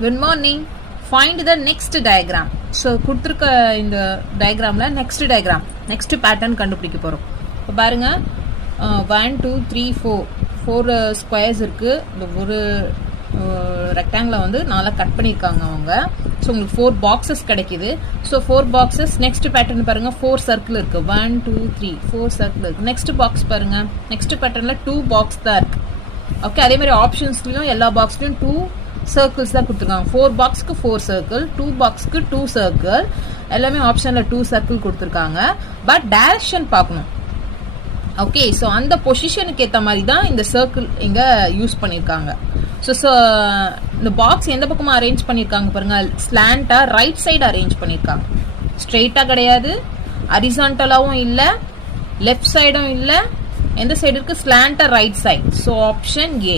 Good morning. Find the next diagram. So கொடுத்திருக்க இந்த diagramல next diagram, next pattern கண்டுபிடிக்க போறோம். இப்போ பாருங்க 1 2 3 4 ஸ்கொயர்ஸ் இருக்கு. இந்த ஒரு ரெக்டாங்கிளை வந்து நாலா கட் பண்ணியிருக்காங்க அவங்க. ஸோ உங்களுக்கு 4 பாக்ஸஸ் கிடைக்குது. ஸோ 4 பாக்ஸஸ் நெக்ஸ்ட் பேட்டர்ன் பாருங்க 4 சர்க்கிள் இருக்கு. 1 2 3 4 சர்க்கிள் இருக்கு. நெக்ஸ்ட் பாக்ஸ் பாருங்க, நெக்ஸ்ட் பேட்டர்ன்ல 2 பாக்ஸ் தான் இருக்கு. ஓகே, அதே மாதிரி ஆப்ஷன்ஸ்லயும் எல்லா பாக்ஸ்லயும் 2 சர்க்கிள்ஸ் தான் கொடுத்துருக்காங்க. 4 பாக்ஸ்க்கு 4 சர்க்கிள், 2 பாக்ஸ்க்கு 2 சர்க்கிள், எல்லாமே ஆப்ஷன்ல 2 சர்க்கிள் கொடுத்துருக்காங்க. பட் டைரக்ஷன் பார்க்கணும். ஓகே, ஸோ அந்த பொசிஷனுக்கு ஏற்ற மாதிரி தான் இந்த சர்க்கிள் இங்க யூஸ் பண்ணியிருக்காங்க. ஸோ இந்த பாக்ஸ் எந்த பக்கமா அரேஞ்ச் பண்ணியிருக்காங்க பாருங்க, ஸ்லாண்டா ரைட் சைடு அரேஞ்ச் பண்ணியிருக்காங்க. ஸ்ட்ரெயிட்டா கிடையாது, ஹரிசான்டலாவும் இல்ல, லெஃப்ட் சைடும் இல்ல, எந்த சைடு இருக்கு, ஸ்லாண்டா ரைட் சைடு. ஸோ ஆப்ஷன் ஏ.